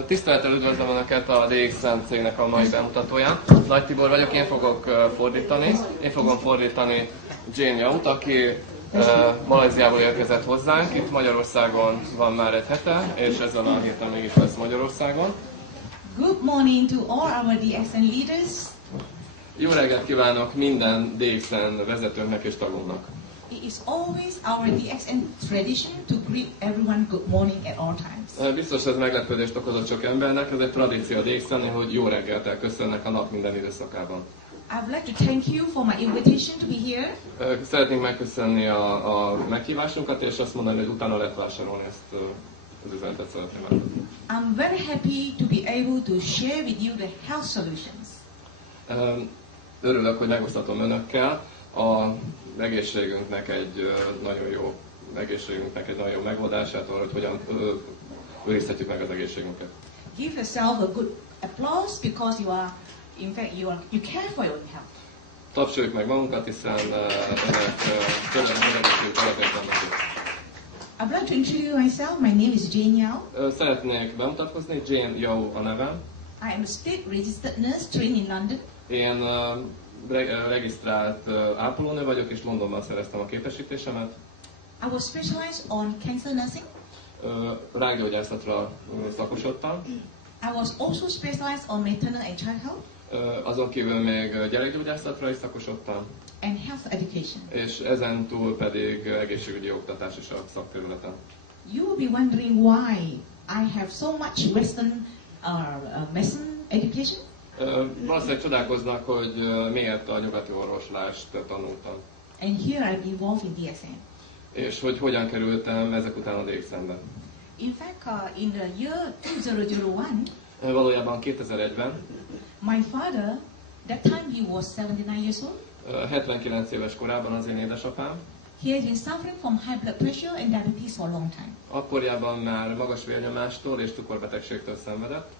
Tisztelettel üdvözlöm Önöket a DXN cégnek a mai bemutatóján. Nagy Tibor vagyok, én fogok fordítani. Én fogom fordítani JaneYaut, aki Malajziából érkezett hozzánk. Itt Magyarországon van már egy hete, és ezzel a héten mégis lesz Magyarországon. Good morning to all our DXN leaders. Jó reggelt kívánok minden DXN vezetőnknek és tagunknak. It is always our DXN tradition to greet everyone good morning at all times. Biztos ez meglepődést okozott sok embernek, ez egy tradíció a DXN, hogy jó reggelt elköszönnek a nap minden időszakában. I would like to thank you for my invitation to be here. Szeretnénk megköszönni a meghívásunkat, és azt mondani, hogy utána lehet vásárolni ezt az üzenetet szeretném megköszönni. I'm very happy to be able to share with you the health solutions. Örülök, hogy megosztatom Önökkel a egészségünknek egy nagyon jó megoldását, arra, hogy hogyan őrizhetjük meg az egészségünket. Give yourself a good applause because you care for your health. Tapsoljuk meg magunkat, hiszen ennek többen megegyezzük alapértelmezőt. I'd like to introduce myself. My name is JaneYau. Szeretnék bemutatkozni, JaneYau a nevem. I am a state registered nurse trained in London. Én regisztrált ápolónő vagyok, és Londonban szereztem a képesítésemet. I was specialized on cancer nursing. Rákgyógyászatra szakosodtam. I was also specialized on maternal and child health. Azon kívül még gyerekgyógyászatra is szakosodtam. And health education. És ezen túl pedig egészségügyi oktatás is a szakterületen. You will be wondering why I have so much Western medicine education. Valószínűleg csodálkoznak, hogy miért a nyugati orvoslást tanultam. And here I'm involved in DXN. És hogy hogyan kerültem ezek után a DXN-be. In fact, in the year 2001, valójában 2001-ben, my father, that time he was 79 years old. 79 éves korában az én édesapám. He has been suffering from high blood pressure and diabetes for a long time. Akkorjában már magas vérnyomástól és cukorbetegségtől szenvedett.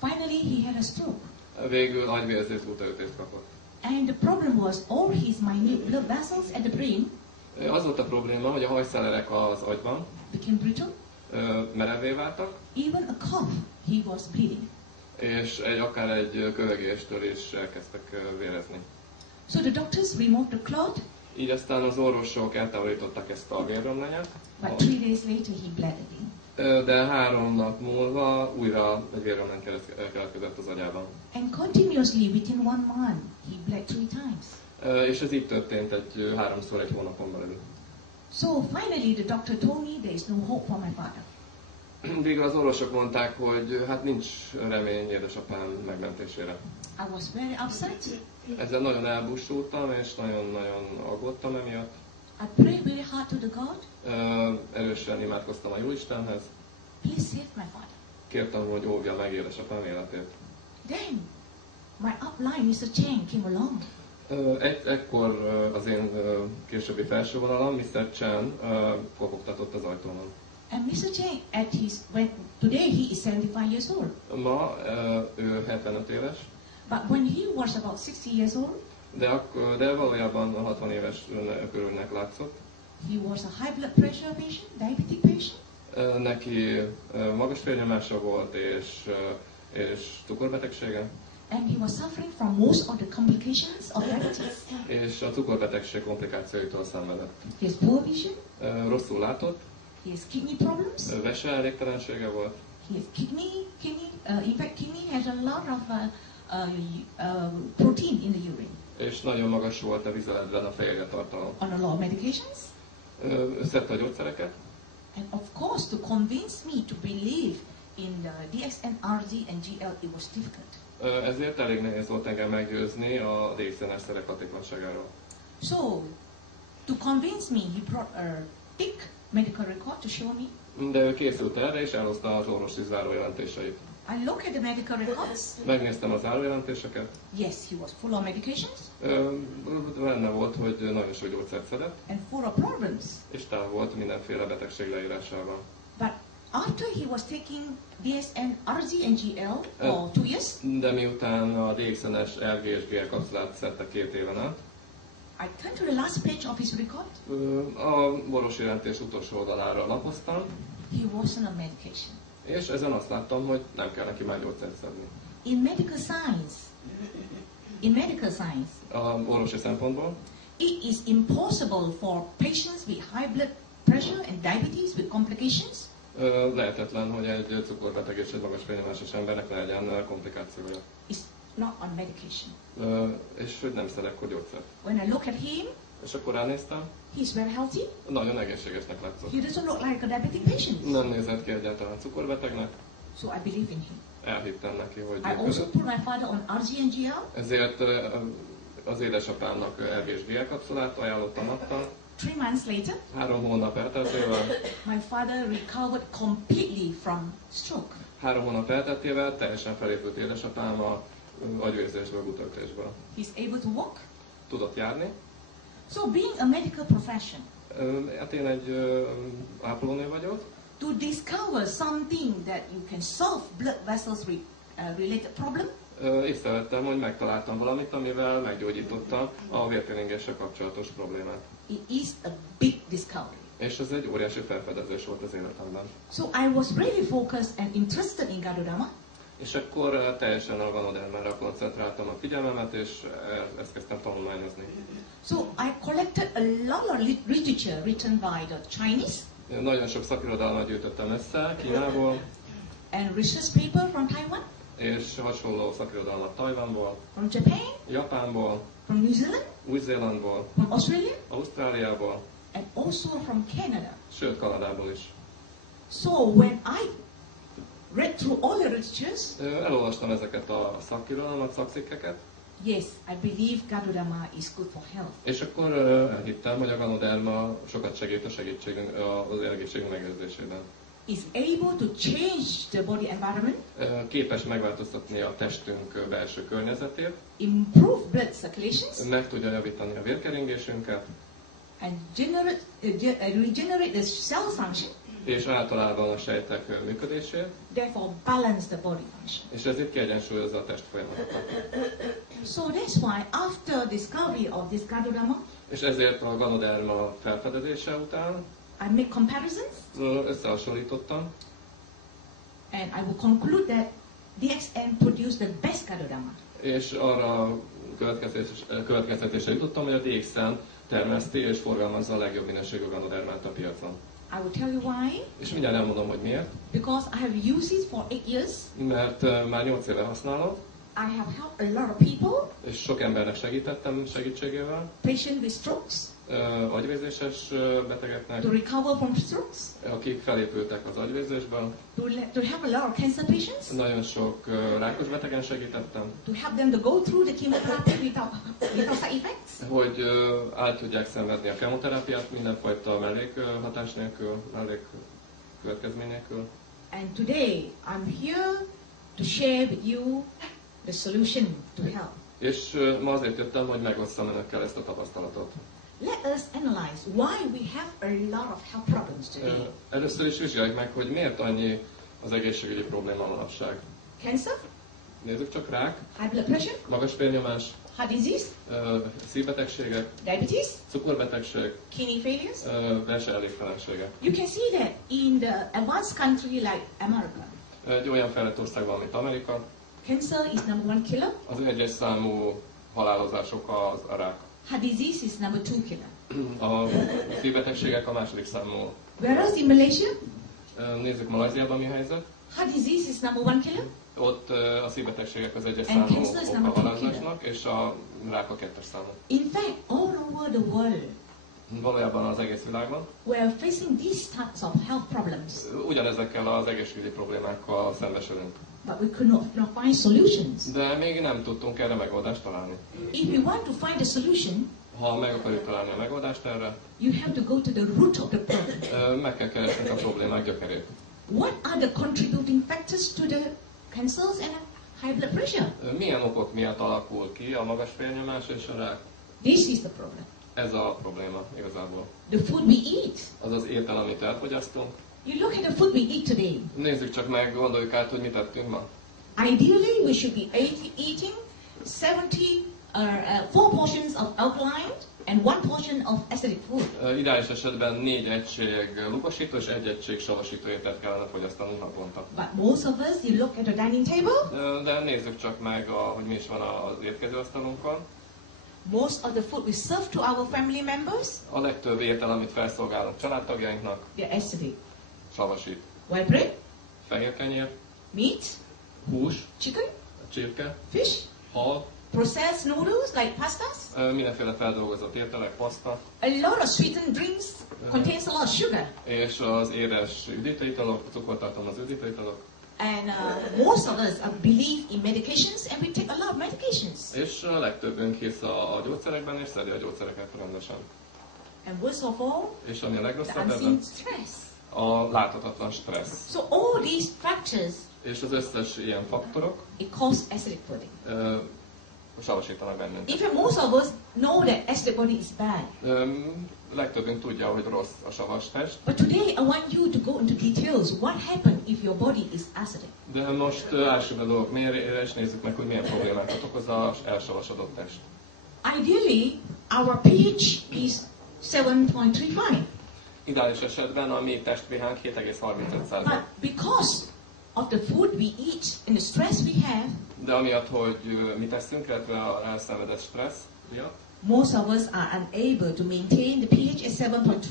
Finally, he had a stroke. Végül agyvérzés útleütést kapott. And the problem was all his minute blood vessels at the brain. Az volt a probléma, hogy a hajszálerek az agyban became brittle. Merevvé váltak. Even a cough, he was bleeding. És akár egy kövegéstől is elkezdtek vérezni. So the doctors removed the clot. Így aztán az orvosok eltávolították ezt a vérromlányát. But 3 days later he bled again. De 3 nap múlva újra egy vérromlány keletkezett az agyában. And continuously within 1 month he bled 3 times. És ez így történt 3-szor egy hónapon belül. So finally the doctor told me there is no hope for my father. Végül az orvosok mondták, hogy hát nincs remény édesapám megmentésére. I was very upset. Ezzel nagyon elbúsultam, és nagyon-nagyon aggódtam emiatt. I prayed very hard to the God. Erősen imádkoztam a Jóistenhez. Please save my father. Kértem, hogy óvja meg édesapám életét. Then my upline, Mr. Cheng, came along. Ekkor az én későbbi felsővonalam, Mr. Chen, kopogtatott az ajtómon. And Mr. Cheng, today he is 75 years old. Ma ő 75 éves. But when he was about 60 years old, de valójában 60 éves körülnek látszott. He was a high blood pressure patient, diabetic patient. Neki magas vérnyomása volt és cukorbetegsége. And he was suffering from most of the complications of diabetes. És a cukorbetegség komplikációitól szenvedett. He has poor vision. Rosszul látott. He has kidney problems. Vese elégtelensége volt. He has in fact kidney has a lot of protein in the urine. És nagyon magas volt a vizeletben a fehérje tartalom. On a lot of medications. Szedte a gyógyszereket. And of course, to convince me to believe in the DXN, RZ and GL, it was difficult. Ezért elég nehéz volt engem meggyőzni a DXN-szerek hatékonyságáról. So, to convince me, he brought a thick medical record to show me. De ő készült erre, és elhozta az orvosi zárójelentéseit. I looked at the medical records. Megnéztem a zárójelentéseket. Yes, he was full of medications. Benne volt, hogy nagyon sok gyógyszert szedett. And full of problems. És tele volt mindenféle betegség leírásával. But after he was taking DXN, RZ and GL for 2 years. De miután a DXN-es RG és GL kapszulát szedte 2 éven át. I turned to the last page of his record. A orvosi jelentés utolsó oldalára lapoztam. He was on a medication. És ezen azt láttam, hogy nem kell neki már gyógyszert szedni. In medical science, Orvosi szempontból it is impossible for patients with high blood pressure and diabetes with complications lehetetlen, hogy egy cukorbeteg és egy magas vérnyomásos embernek ne legyen komplikációja. is not on medication. És hogy nem szed akkor gyógyszert. When I look at him, És akkor ránéztem, he's very healthy. nagyon egészségesnek látszott. He doesn't look like a diabetic patient. Nem nézett ki egyáltalán cukorbetegnek. So I believe in him. Elhittem neki, hogy I also put my father on RG and GL. ezért az édesapámnak RG és GL kapszulát ajánlottam, adtam. 3 months later, 3 hónap elteltével, my father recovered completely from stroke. 3 hónap elteltével teljesen felépült édesapám a agyvérzésből, gutöltésből. He's able to walk. Tudott járni. So being a medical profession, Hát én egy ápolónő vagyok. to discover something that you can solve blood vessels related problem, Észrevettem, hogy megtaláltam valamit, amivel meggyógyítottam a vérkeringéssel kapcsolatos problémát. it is a big discovery. És ez egy óriási felfedezés volt az életemben. So I was really focused and interested in Ganoderma. És akkor teljesen a Ganodermára koncentráltam a figyelmemet, és ezt kezdtem tanulmányozni. So I collected a lot of literature written by the Chinese Nagyon sok szakirodalmat gyűjtöttem össze Kínából, and research paper from Taiwan, és hasonló szakirodalmat Tajvanból, from Japan, Japánból, from New Zealand, Új-Zélandból, from Australia, Ausztráliából, and also from Canada. sőt Kanadából is. So when I read through all the literatures, Elolvastam ezeket a szakirodalmat, szakcikkeket, yes, I believe Ganoderma is good for health. és akkor elhittem, hogy a Ganoderma sokat segít az egészségünk megőrzésében. Is able to change the body environment, Képes megváltoztatni a testünk belső környezetét, improve blood circulations, meg tudja javítani a vérkeringésünket, and regenerate the cell function, és általában a sejtek működését, therefore balance the body function. és ez itt kiegyensúlyozza a test folyamatokat. So that's why after discovery of this Ganoderma, És ezért a Ganoderma felfedezése után I make comparisons összehasonlítottam, and I will conclude that DXN produced the best Ganoderma. és arra következtetésre jutottam, hogy a DXN termeszti és forgalmazza a legjobb minőségű Ganodermát a piacon. I will tell you why. És mindjárt elmondom, hogy miért. Because I have used it for 8 years. Mert már 8 éve használom, I have helped a lot of people, és sok embernek segítettem segítségével, patients with strokes, agyvérzéses betegeknek, to recover from strokes, akik felépültek az agyvérzésből. to help a lot of cancer patients, Nagyon sok rákos betegen segítettem, to help them to go through the chemotherapy without side effects. hogy át tudják szenvedni a kemoterápiát mindenfajta mellékhatás nélkül, mellékkövetkezmény nélkül. And today I'm here to share with you the solution to health. És ma azért jöttem, hogy megosszam önökkel ezt a tapasztalatot. Let us analyze why we have a lot of health problems today. Először is vizsgáljuk meg, hogy miért annyi az egészségügyi probléma manapság. Cancer, Nézzük csak: rák, high blood pressure, magas vérnyomás, heart disease, szívbetegségek, diabetes, cukorbetegség, kidney failures. belső elégtelensége. You can see that in the advanced country like America. Egy olyan fejlett országban, mint Amerika, Cancer is number 1 killer. az egyes számú halálozások a rák. Heart disease is number 2 killer. A szívbetegségek a második számú. Whereas in Malaysia, Nézzük Malajziában mi helyzet. heart disease is number 1 killer. Ott a szívbetegségek az egyes And számú cancer is oka number two halálozásnak, és a rák a 2-es számú. In fact, all over the world, Valójában az egész világban we are facing these types of health problems, ugyanezekkel az egészségügyi problémákkal szembesülünk. but we could not find solutions. De még nem tudtunk erre megoldást találni. If we want to find a solution, Ha meg akarjuk találni a megoldást erre, you have to go to the root of the problem. meg kell keresnünk a problémák gyökerét. What are the contributing factors to the cancers and high blood pressure? Milyen okok miatt alakul ki a magas vérnyomás és a rák? This is the problem. Ez a probléma igazából. The food we eat. Az az étel, amit elfogyasztunk. You look at the food we eat today. Nézzük csak meg, gondoljuk át, hogy mit tettünk ma. Ideally, we should be eating 70 4 portions of alkaline and 1 portion of acidic food. Ideális esetben 4 egység lukosító és 1 egység savasító ételt kellene fogyasztanunk naponta. But most of us, you look at the dining table. De nézzük csak meg, hogy mi is van az étkezőasztalunkon. Most of the food we serve to our family members. A legtöbb étel, amit felszolgálunk családtagjainknak, They're acidic. savasít. White bread, Fehér kenyér, meat, hús, chicken, csirke, fish, hal, processed noodles like pastas. mindenféle feldolgozott ételek, paszta, A lot of sweetened drinks contains a lot of sugar. és az édes üdítőitalok, cukortartalmaz üdítőitalok. And most of us believe in medications and we take a lot of medications. És a legtöbbünk hisz a gyógyszerekben, és szedi a gyógyszereket rendesen. And worst of all, És ami a the legrosszabb unseen ebben, stress. a láthatatlan stressz. So all these factors, És az összes ilyen faktorok it causes acidic body. savasítanak bennünket. In fact, most of us know that acidic body is bad. Legtöbbünk tudja, hogy rossz a savas test. But today I want you to go into details. What happens if your body is acidic? De most ássuk a dolgok mélyére, és nézzük meg, hogy milyen problémákat okoz az elsavasodott test. Ideally, our pH is 7.35. Ideális esetben a mi testpH-nk 7,35%. But because of the food we eat and the stress we have, De amiatt, hogy mi teszünk, illetve a elszenvedett stressz miatt, most of us are unable to maintain the pH at 7.35.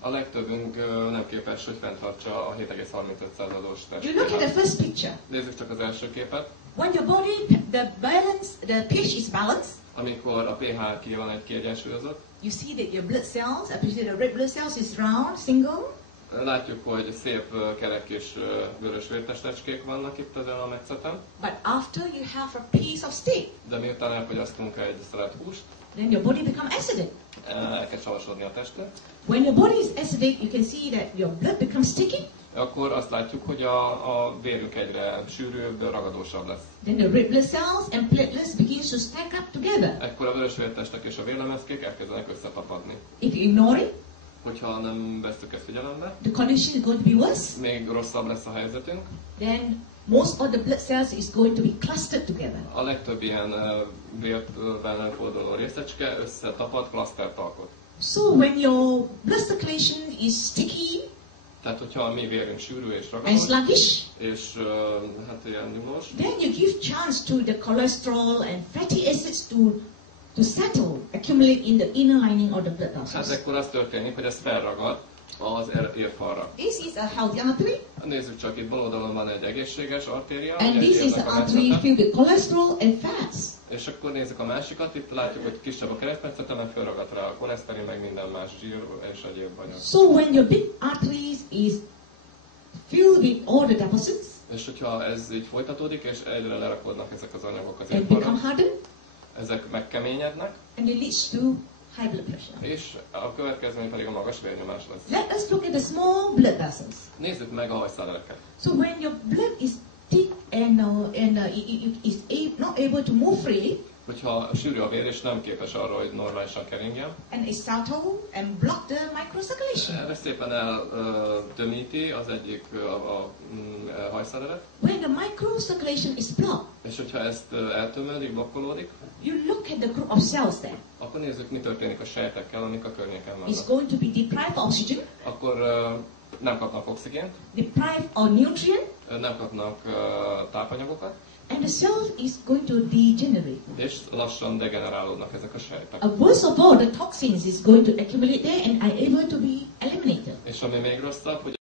a legtöbbünk nem képes, hogy fenntartsa a 7,35%-os You look at the testpH-t. first picture. Nézzük csak az első képet. When your body, the pH is balanced, Amikor a pH ki van egy kiegyensúlyozott, you see that your blood cells, especially the red blood cells, is round, single. látjuk, hogy szép kerek és vörös vértestecskék vannak itt ezen a metszeten, But after you have a piece of steak, de miután elfogyasztunk egy szelet húst, then your body becomes acidic. elkezd savasodni a testet, When your body is acidic, you can see that your blood becomes sticky. akkor azt látjuk, hogy a vérünk egyre sűrűbb, ragadósabb lesz. Then the red blood cells and platelets begin to stack up together. Ekkor a vörös vértestek és a vérlemezkék elkezdenek összetapadni. If you ignore it, Hogyha nem vesztük ezt figyelembe, the condition is going to be worse. még rosszabb lesz a helyzetünk. Then most of the blood cells is going to be clustered together. A legtöbb ilyen vérben előforduló részecske összetapad, klasztert alkot. So when your blood circulation is sticky Tehát, hogyha a mi vérünk sűrű és and ragadós, sluggish, és hát ilyen nyomós, then you give chance to the cholesterol and fatty acids to settle, accumulate in the inner lining of the blood hát vessels. ekkor az történik, hogy ez felragad az érfalra. This is a healthy artery, Nézzük csak, itt bal oldalon van egy egészséges artéria, and ugye this is érnek the a artery metszete. filled with cholesterol and fats. És akkor nézzük a másikat, itt látjuk, hogy kisebb a keresztmetszete, mert felragadt rá a koleszterin, meg minden más zsír és egyéb anyag. So when your big arteries is filled with all the deposits És hogyha ez így folytatódik, és egyre lerakodnak ezek az anyagok az and become érfalra, hardened, ezek megkeményednek, and it leads to high blood pressure. és a következmény pedig a magas vérnyomás lesz. Let us look at the small blood vessels. Nézzük meg a hajszáleleket. So when your blood is thick and is not able to move freely, Hogyha sűrű a vér, és nem képes arra, hogy normálisan keringjen, and it settle and block the microcirculation. erre szépen eltömíti az egyik a hajszálelet, When the microcirculation is blocked, és hogyha ezt eltömődik, blokkolódik, you look at the group of cells there. akkor nézzük, mi történik a sejtekkel, amik a környéken It's vannak. going to be deprived of oxygen, Akkor nem kapnak oxigént, deprived of nutrient, nem kapnak tápanyagokat, and the cell is going to degenerate. és lassan degenerálódnak ezek a sejtek. Worst of all, the toxins is going to accumulate there and are able to be eliminated. És ami még rosszabb, hogy